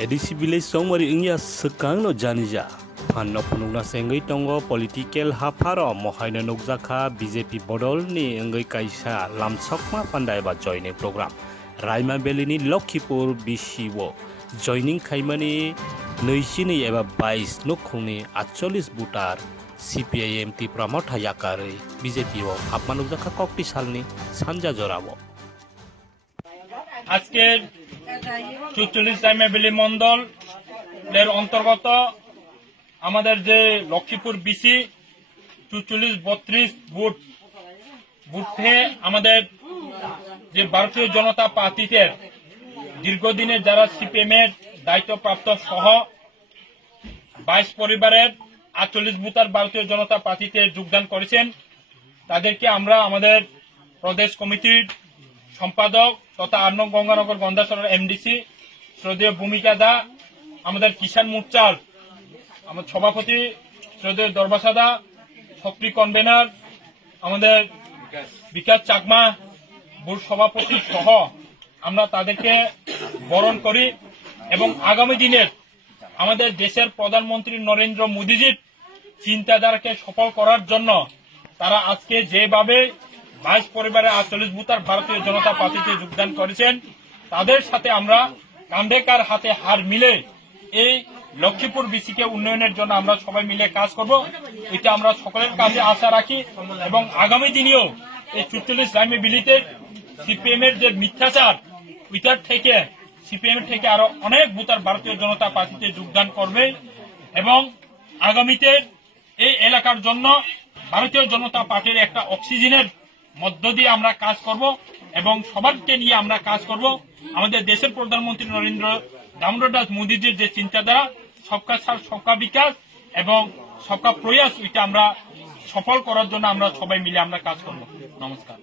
Edisi village songmari ingya sekangno janija. Panno punungna sengai tongo political haparo mohaina nukjaka BJP bodol ni engai kaisa lamsokma pandai ba joining program. Raima Vally ni Lokhipur BCO joining khaimani 22 eba 22 nukhungni 48 butar CPIM tipramotha yakari BJP o apmanukjaka kokti salni sanja jorabo. আজকে 44 Raima valley Mondal এর অন্তর্গত আমাদের যে Lakshmipur BC 44-32 বুথে আমাদের যে ভারতীয় জনতা পার্টিতে দীর্ঘদিনের যারা সিপিএম এর দায়িত্বপ্রাপ্ত সহ 22 পরিবারের 48 বুথার ভারতীয় জনতা পার্টিতে যোগদান করেছেন তাদেরকে আমরা আমাদের প্রদেশ কমিটির সম্পাদক তথা 8 নং গঙ্গানগর গন্ডাছড়ার এমডিসি শ্রদ্ধেয় ভূমিকা দা আমাদের কিষাণ মোর্চার আমাদের সভাপতি শ্রদ্ধেয় দরবাসাদা সক্রিয় কনভেনার আমাদের বিকাশ চাকমা বুথ সভাপতি সহ আমরা তাদেরকে বরণ করি এবং আগামী দিনের আমাদের দেশের প্রধানমন্ত্রী নরেন্দ্র মোদীজির চিন্তাধারাকে সফল করার জন্য তারা আজকে যেভাবে 22 পরিবারের 48 বুথার ভারতীয় জনতা পার্টিতে যোগদান করেছেন তাদের সাথে আমরা কাঁধে কাঁধ হাতে হার মিলে এই লক্ষ্মীপুর বিসিকে উন্নয়নের জন্য আমরা সবাই মিলে কাজ করব এটা আমরা সকলের কাছে আশা রাখি এবং আগামী দিনেও এই 44 রাইমা ভ্যালিতে সিপিএম এর যে মিথ্যাচার ওইটার থেকে সিপিএম থেকে আরো অনেক বুথার ভারতীয় জনতা পার্টিতে যোগদান করবে এবং আগামীতে এই এলাকার জন্য ভারতীয় জনতা পার্টির একটা অক্সিজেনের মধ্য দিয়ে আমরা কাজ করব এবং সবাইকে নিয়ে আমরা কাজ করব আমাদের দেশের প্রধানমন্ত্রী নরেন্দ্র দামোদর দাস মোদীজির যে চিন্তাধারা সবকা সাথ সবকা বিকাশ এবং সবকা প্রয়াস ওইটা আমরা সফল করার জন্য আমরা সবাই মিলে আমরা কাজ করব। নমস্কার।